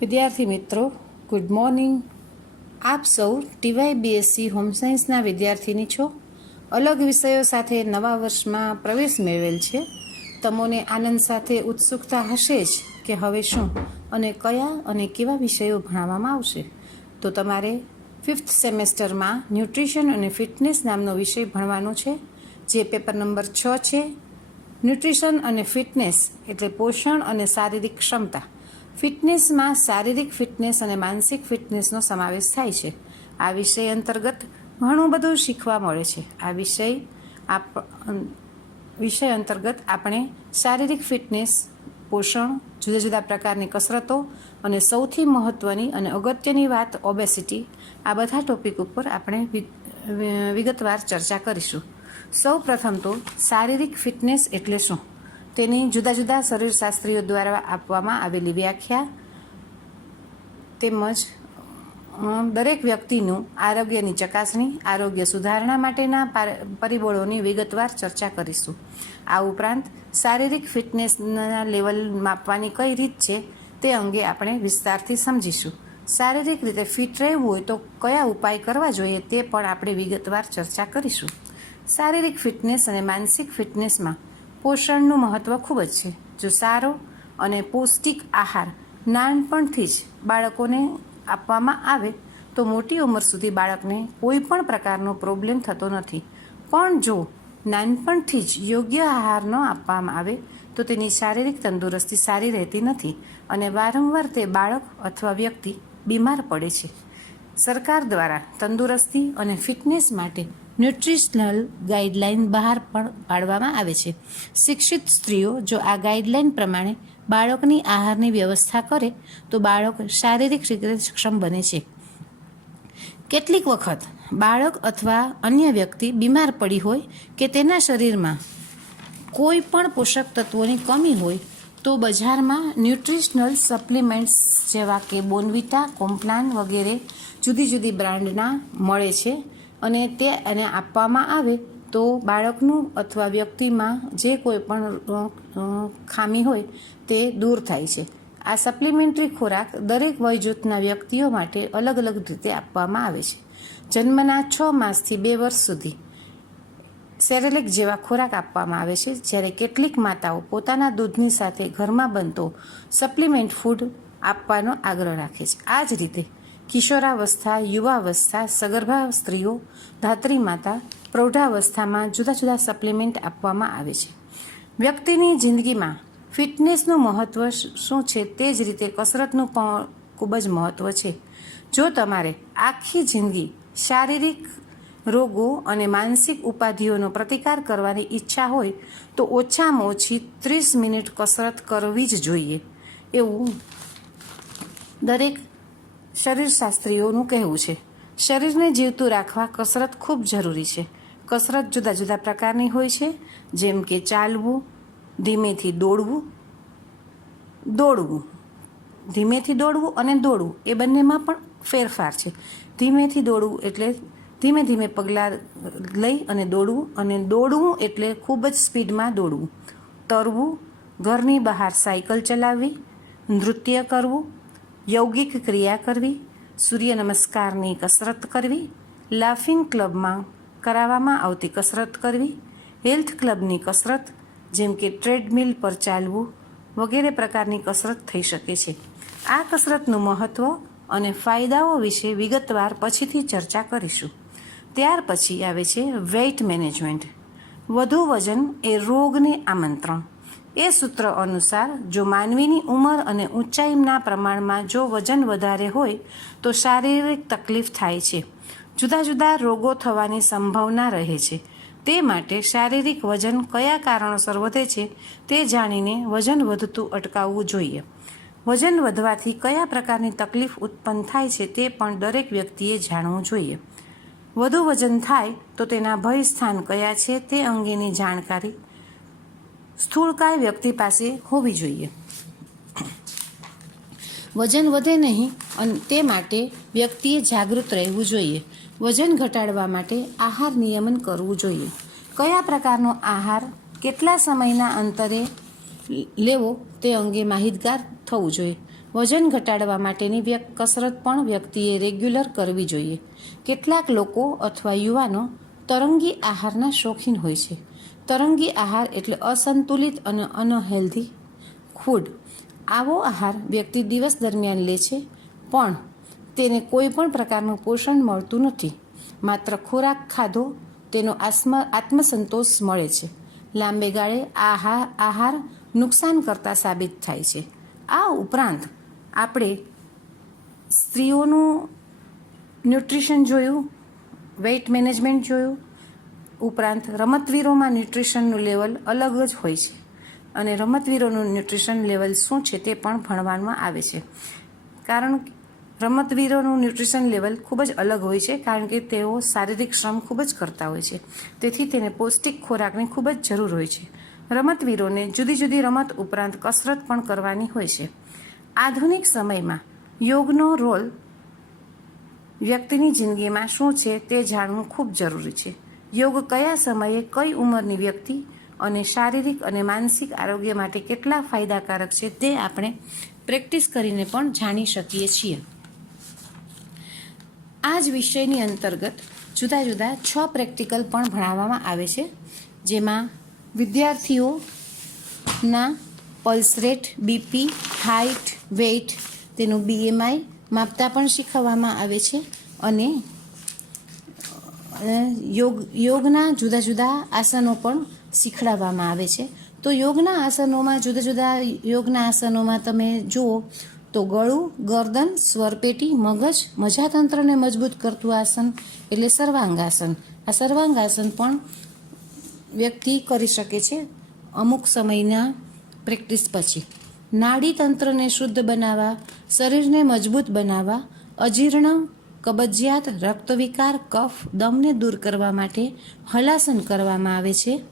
વિદ્યાર્થી મિત્રો, good morning. આપ સૌ ટીવાય બીએસસી હોમ સાયન્સના વિદ્યાર્થીની છો. અલગ વિષયો સાથે નવા વર્ષમાં પ્રવેશ મેળવેલ છે. તમોને આનંદ સાથે ઉત્સુકતા હશે જ કે હવે શું અને કયા અને કેવા વિષયો ભણાવવામાં આવશે. તો તમારે 5th સેમેસ્ટરમાં ન્યુટ્રિશન અને ફિટનેસ નામનો વિષય ભણવાનો છે, જે પેપર નંબર 6 છે. ન્યુટ્રિશન અને ફિટનેસ એટલે પોષણ અને શારીરિક ક્ષમતા. ફિટનેસમાં શારીરિક ફિટનેસ અને માનસિક ફિટનેસનો સમાવેશ થાય છે. આ વિષય અંતર્ગત ઘણું બધું શીખવા મળે છે. આ વિષય અંતર્ગત આપણે શારીરિક ફિટનેસ, પોષણ, જુદા જુદા પ્રકારની કસરતો અને સૌથી મહત્ત્વની અને અગત્યની વાત ઓબેસિટી, આ બધા ટોપિક ઉપર આપણે વિગતવાર ચર્ચા કરીશું. સૌ પ્રથમ તો શારીરિક ફિટનેસ એટલે શું, તેની જુદા જુદા શરીરશાસ્ત્રીઓ દ્વારા આપવામાં આવેલી વ્યાખ્યા તેમજ દરેક વ્યક્તિનું આરોગ્યની ચકાસણી, આરોગ્ય સુધારણા માટેના પરિબળોની વિગતવાર ચર્ચા કરીશું. આ ઉપરાંત શારીરિક ફિટનેસના લેવલ માપવાની કઈ રીત છે તે અંગે આપણે વિસ્તારથી સમજીશું. શારીરિક રીતે ફિટ રહેવું હોય તો કયા ઉપાય કરવા જોઈએ તે પણ આપણે વિગતવાર ચર્ચા કરીશું. શારીરિક ફિટનેસ અને માનસિક ફિટનેસમાં પોષણનું મહત્ત્વ ખૂબ જ છે. જો સારો અને પૌષ્ટિક આહાર નાનપણથી જ બાળકોને આપવામાં આવે તો મોટી ઉંમર સુધી બાળકને કોઈ પણ પ્રકારનો પ્રોબ્લેમ થતો નથી. પણ જો નાનપણથી જ યોગ્ય આહાર ન આપવામાં આવે તો તેની શારીરિક તંદુરસ્તી સારી રહેતી નથી અને વારંવાર તે બાળક અથવા વ્યક્તિ બીમાર પડે છે. સરકાર દ્વારા તંદુરસ્તી અને ફિટનેસ માટે ન્યુટ્રિશનલ ગાઈડલાઇન બહાર પણ પાડવામાં આવે છે. શિક્ષિત સ્ત્રીઓ જો આ ગાઈડલાઇન પ્રમાણે બાળકની આહારની વ્યવસ્થા કરે તો બાળક શારીરિક રીતે સક્ષમ બને છે. કેટલીક વખત બાળક અથવા અન્ય વ્યક્તિ બીમાર પડી હોય કે તેના શરીરમાં કોઈ પણ પોષક તત્વોની કમી હોય તો બજારમાં ન્યુટ્રિશનલ સપ્લિમેન્ટ્સ જેવા કે બોર્નવિટા, કોમ્પ્લાન વગેરે જુદી જુદી બ્રાન્ડના મળે છે અને તે એને આપવામાં આવે તો બાળકનું અથવા વ્યક્તિમાં જે કોઈ પણ ખામી હોય તે દૂર થાય છે. આ સપ્લિમેન્ટરી ખોરાક દરેક વયજૂથના વ્યક્તિઓ માટે અલગ અલગ રીતે આપવામાં આવે છે. જન્મના 6 માસથી 2 વર્ષ સુધી સેરેલેક જેવા ખોરાક આપવામાં આવે છે, જ્યારે કેટલીક માતાઓ પોતાના દૂધની સાથે ઘરમાં બનતો સપ્લિમેન્ટ ફૂડ આપવાનો આગ્રહ રાખે છે. આ જ રીતે કિશોરાવસ્થા, યુવાવસ્થા, સગર્ભા સ્ત્રીઓ, ધાત્રી માતા, પ્રૌઢાવસ્થામાં જુદા જુદા સપ્લિમેન્ટ આપવામાં આવે છે. વ્યક્તિની જિંદગીમાં ફિટનેસનું મહત્ત્વ શું છે તે જ રીતે કસરતનું પણ ખૂબ જ મહત્ત્વ છે. જો તમારે આખી જિંદગી શારીરિક રોગો અને માનસિક ઉપાધિઓનો પ્રતિકાર કરવાની ઈચ્છા હોય તો ઓછામાં ઓછી 30 મિનિટ કસરત કરવી જ જોઈએ, એવું દરેક શરીરશાસ્ત્રીઓનું કહેવું છે. શરીરને જીવતું રાખવા કસરત ખૂબ જરૂરી છે. કસરત જુદા જુદા પ્રકારની હોય છે, જેમ કે ચાલવું, ધીમેથી દોડવું અને દોડવું, એ બંનેમાં પણ ફેરફાર છે. ધીમેથી દોડવું એટલે ધીમે ધીમે પગલાં લઈ અને દોડવું એટલે ખૂબ જ સ્પીડમાં દોડવું. તરવું, ઘરની બહાર સાયકલ ચલાવવી, નૃત્ય કરવું, યૌગિક ક્રિયા કરવી, સૂર્ય નમસ્કારની કસરત કરવી, લાફિંગ ક્લબમાં કરાવવામાં આવતી કસરત કરવી, હેલ્થ ક્લબની કસરત જેમ કે ટ્રેડમિલ પર ચાલવું વગેરે પ્રકારની કસરત થઈ શકે છે. આ કસરતનું મહત્ત્વ અને ફાયદાઓ વિશે વિગતવાર પછીથી ચર્ચા કરીશું. ત્યાર પછી આવે છે વેઇટ મેનેજમેન્ટ. વધુ વજન એ રોગને આમંત્રણ. એ સૂત્ર અનુસાર જો માનવીની ઉંમર અને ઊંચાઈના પ્રમાણમાં જો વજન વધારે હોય તો શારીરિક તકલીફ થાય છે. જુદા જુદા રોગો થવાની સંભાવના રહે છે. તે માટે શારીરિક વજન કયા કારણોસર વધે છે તે જાણીને વજન વધતું અટકાવવું જોઈએ. વજન વધવાથી કયા પ્રકારની તકલીફ ઉત્પન્ન થાય છે તે પણ દરેક વ્યક્તિએ જાણવું જોઈએ. વધુ વજન થાય તો તેના ભય સ્થાન કયા છે તે અંગેની જાણકારી સ્થૂળકાય વ્યક્તિ પાસે હોવી જોઈએ. વજન વધે નહીં અને તે માટે વ્યક્તિએ જાગૃત રહેવું જોઈએ. વજન ઘટાડવા માટે આહાર નિયમન કરવું જોઈએ. કયા પ્રકારનો આહાર કેટલા સમયના અંતરે લેવો તે અંગે માહિતગાર થવું જોઈએ. વજન ઘટાડવા માટેની કસરત પણ વ્યક્તિએ રેગ્યુલર કરવી જોઈએ. કેટલાક લોકો અથવા યુવાનો તરંગી આહારના શોખીન હોય છે. તરંગી આહાર એટલે અસંતુલિત અને અનહેલ્ધી ફૂડ. આવો આહાર વ્યક્તિ દિવસ દરમિયાન લે છે, પણ તેને કોઈ પણ પ્રકારનું પોષણ મળતું નથી. માત્ર ખોરાક ખાધો તેનો આત્મસંતોષ મળે છે. લાંબે ગાળે આહાર નુકસાન કરતા સાબિત થાય છે. આ ઉપરાંત આપણે સ્ત્રીઓનું ન્યુટ્રિશન જોયું, વેઇટ મેનેજમેન્ટ જોયું, ઉપરાંત રમતવીરોમાં ન્યુટ્રિશનનું લેવલ અલગ જ હોય છે અને રમતવીરોનું ન્યુટ્રિશન લેવલ શું છે તે પણ ભણવામાં આવે છે. કારણ કે રમતવીરોનું ન્યુટ્રિશન લેવલ ખૂબ જ અલગ હોય છે, કારણ કે તેઓ શારીરિક શ્રમ ખૂબ જ કરતા હોય છે. તેથી તેને પૌષ્ટિક ખોરાકની ખૂબ જ જરૂર હોય છે. રમતવીરોને જુદી જુદી રમત ઉપરાંત કસરત પણ કરવાની હોય છે. આધુનિક સમયમાં યોગનો રોલ વ્યક્તિની જિંદગીમાં શું છે તે જાણવું ખૂબ જરૂરી છે. યોગ કયા સમયે કઈ ઉંમરની વ્યક્તિ અને શારીરિક અને માનસિક આરોગ્ય માટે કેટલા ફાયદાકારક છે તે આપણે પ્રેક્ટિસ કરીને પણ જાણી શકીએ છીએ. આ જ વિષયની અંતર્ગત જુદા જુદા 6 પ્રેક્ટિકલ પણ ભણાવવામાં આવે છે, જેમાં વિદ્યાર્થીઓના pulse rate, BP, height, weight, તેનું BMI માપતા પણ શીખવવામાં આવે છે અને યોગના જુદા જુદા આસનો પણ શીખડાવવામાં આવે છે. તો યોગના આસનોમાં તમે જુઓ તો ગળું, ગરદન, સ્વરપેટી, મગજ, મજાતંત્રને મજબૂત કરતું આસન એટલે સર્વાંગાસન. આ સર્વાંગાસન પણ વ્યક્તિ કરી શકે છે અમુક સમયના પ્રેક્ટિસ પછી. નાડી તંત્રને શુદ્ધ બનાવવા, શરીરને મજબૂત બનાવવા, અજીર્ણ, કબજિયાત, રક્તવિકાર, કફ, દમને દૂર કરવા માટે હલાસન કરવામાં આવે છે.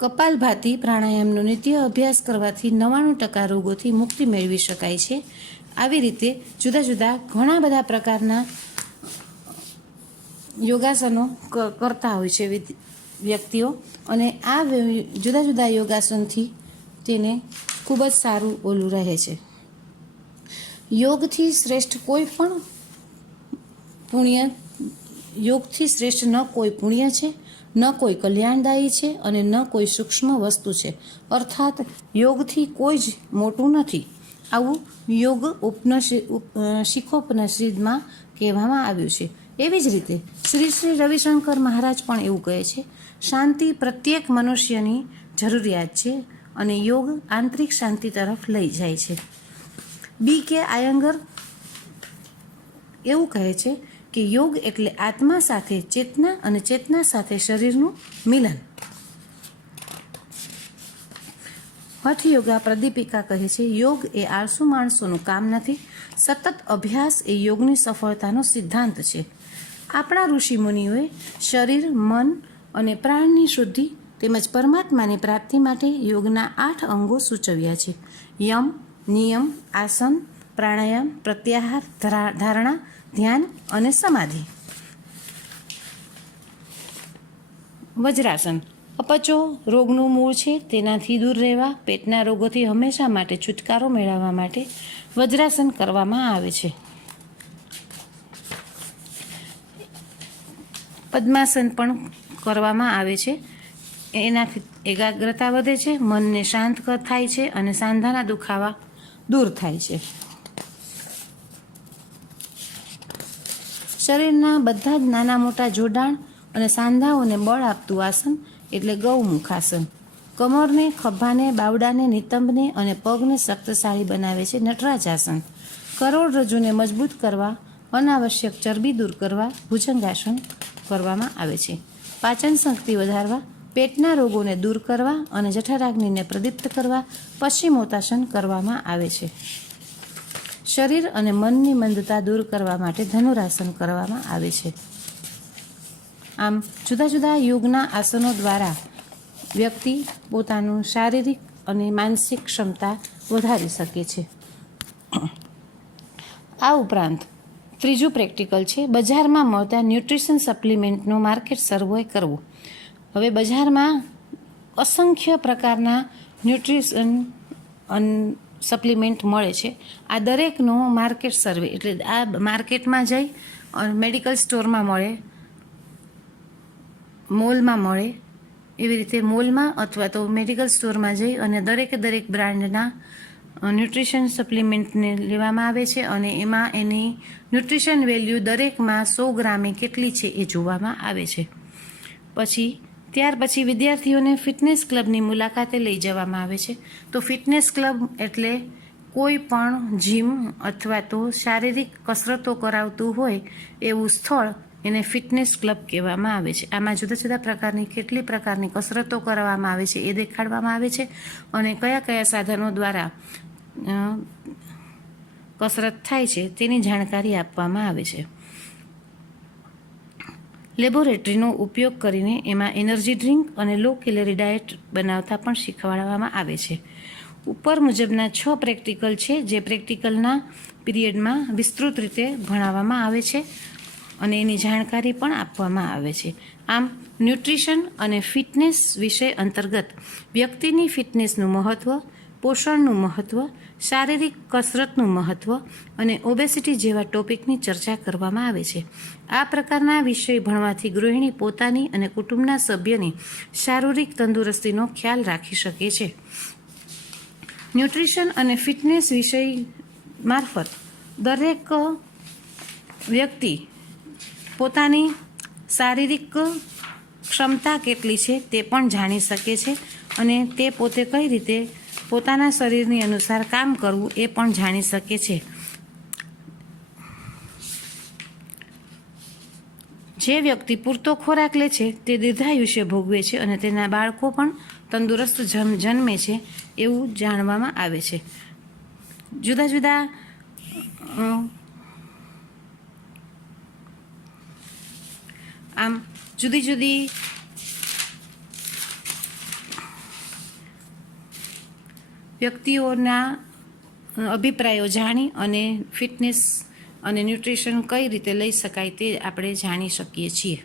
કપાલભાતિ પ્રાણાયામનો નિત્ય અભ્યાસ કરવાથી 99% રોગોથી મુક્તિ મેળવી શકાય છે. આવી રીતે જુદા જુદા ઘણા બધા પ્રકારના યોગાસનો કરતા હોય છે વ્યક્તિઓ, અને આ જુદા જુદા યોગાસનથી તેને ખૂબ જ સારું ઓલું રહે છે. યોગથી શ્રેષ્ઠ ન કોઈ પુણ્ય છે, ન કોઈ કલ્યાણદાયી છે અને ન કોઈ સૂક્ષ્મ વસ્તુ છે. અર્થાત યોગથી કોઈ જ મોટું નથી. આવું યોગ શિખોપનિષદમાં કહેવામાં આવ્યું છે. એવી જ રીતે શ્રી રવિશંકર મહારાજ પણ એવું કહે છે, શાંતિ પ્રત્યેક મનુષ્યની જરૂરિયાત છે અને યોગ આંતરિક શાંતિ તરફ લઈ જાય છે. BK આયંગર એવું કહે છે કે યોગ એટલે આત્મા સાથે ચેતના અને ચેતના સાથે શરીરનું મિલન. હઠ યોગા પ્રદીપિકા કહે છે, યોગ એ આળસુ માણસોનું કામ નથી. સતત અભ્યાસ એ યોગની સફળતાનો સિદ્ધાંત છે. આપણા ઋષિમુનિઓએ શરીર, મન અને પ્રાણની શુદ્ધિ તેમજ પરમાત્માની પ્રાપ્તિ માટે યોગના 8 અંગો સૂચવ્યા છે. યમ, નિયમ, આસન, પ્રાણાયામ, પ્રત્યાહાર, ધારણા, ધ્યાન અને સમાધિ. વજ્રાસન અપચો રોગનું મૂળ છે, તેનાથી દૂર રહેવા, પેટના રોગોથી હંમેશા માટે છુટકારો મેળવવા માટે વજ્રાસન કરવામાં આવે છે. પદ્માસન પણ કરવામાં આવે છે. એનાથી એકાગ્રતા વધે છે, મનને શાંત થાય છે અને સાંધાના દુખાવા દૂર થાય છે. શરીરના બધા જ નાના મોટા જોડાણ અને સાંધાઓને બળ આપતું આસન એટલે ગૌમુખાસન. કમરને, ખભાને, બાવડાને, નિતંબને અને પગને શક્તિશાળી બનાવે છે. નટરાજાસન કરોડરજ્જુને મજબૂત કરવા, અનાવશ્યક ચરબી દૂર કરવા ભુજંગાસન કરવામાં આવે છે. પાચન શક્તિ વધારવા, પેટના રોગોને દૂર કરવા અને જઠરાગ્નિને પ્રદીપ્ત કરવા પશ્ચિમોત્તાસન કરવામાં આવે છે. શરીર અને મનની મંદતા દૂર કરવા માટે ધનુરાસન કરવામાં આવે છે. આમ જુદા જુદા યોગના આસનો દ્વારા વ્યક્તિ પોતાનું શારીરિક અને માનસિક ક્ષમતા વધારી શકે છે. આ ઉપરાંત ત્રીજું પ્રેક્ટિકલ છે, બજારમાં મળતા ન્યુટ્રિશન સપ્લિમેન્ટનો માર્કેટ સર્વે કરવો. હવે બજારમાં અસંખ્ય પ્રકારના ન્યુટ્રિશન સપ્લિમેન્ટ મળે છે. આ દરેકનો માર્કેટ સર્વે, એટલે આ માર્કેટમાં જઈ મેડિકલ સ્ટોરમાં મળે, મોલમાં મળે, એવી રીતે મોલમાં અથવા તો મેડિકલ સ્ટોરમાં જઈ અને દરેક બ્રાન્ડના ન્યુટ્રિશન સપ્લિમેન્ટને લેવામાં આવે છે અને એમાં એની ન્યુટ્રિશન વેલ્યુ દરેકમાં 100 ગ્રામે કેટલી છે એ જોવામાં આવે છે. ત્યાર પછી વિદ્યાર્થીઓને ફિટનેસ ક્લબની મુલાકાતે લઈ જવામાં આવે છે. તો ફિટનેસ ક્લબ એટલે કોઈ પણ જીમ અથવા તો શારીરિક કસરતો કરાવતું હોય એવું સ્થળ, એને ફિટનેસ ક્લબ કહેવામાં આવે છે. આમાં જુદા જુદા પ્રકારની કેટલી પ્રકારની કસરતો કરવામાં આવે છે એ દેખાડવામાં આવે છે અને કયા કયા સાધનો દ્વારા કસરત થાય છે તેની જાણકારી આપવામાં આવે છે. લેબોરેટરીનો ઉપયોગ કરીને એમાં એનર્જી ડ્રિંક અને લો કેલરી ડાયટ બનાવતા પણ શીખવાડવામાં આવે છે. ઉપર મુજબના 6 પ્રેક્ટિકલ છે જે પ્રેક્ટિકલના પીરિયડમાં વિસ્તૃત રીતે ભણાવવામાં આવે છે અને એની જાણકારી પણ આપવામાં આવે છે. આમ ન્યુટ્રિશન અને ફિટનેસ વિષય અંતર્ગત વ્યક્તિની ફિટનેસનું મહત્ત્વ, પોષણનું મહત્ત્વ, શારીરિક કસરતનું મહત્ત્વ અને ઓબેસિટી જેવા ટોપિકની ચર્ચા કરવામાં આવે છે. આ પ્રકારના વિષય ભણવાથી ગૃહિણી પોતાની અને કુટુંબના સભ્યની શારીરિક તંદુરસ્તીનો ખ્યાલ રાખી શકે છે. ન્યુટ્રિશન અને ફિટનેસ વિષય મારફત દરેક વ્યક્તિ પોતાની શારીરિક ક્ષમતા કેટલી છે તે પણ જાણી શકે છે અને તે પોતે કઈ રીતે પોતાના શરીરની અનુસાર કામ કરવું એ પણ જાણી શકે છે. જે વ્યક્તિ પૂરતો ખોરાક લે છે તે દીર્ઘાયુષ્ય ભોગવે છે અને તેના બાળકો પણ તંદુરસ્ત જન્મે છે એવું જાણવામાં આવે છે. જુદા જુદા આમ જુદી જુદી વ્યક્તિઓના અભિપ્રાયો જાણી અને ફિટનેસ અને ન્યુટ્રિશન કઈ રીતે લઈ શકાય તે આપણે જાણી શકીએ છીએ.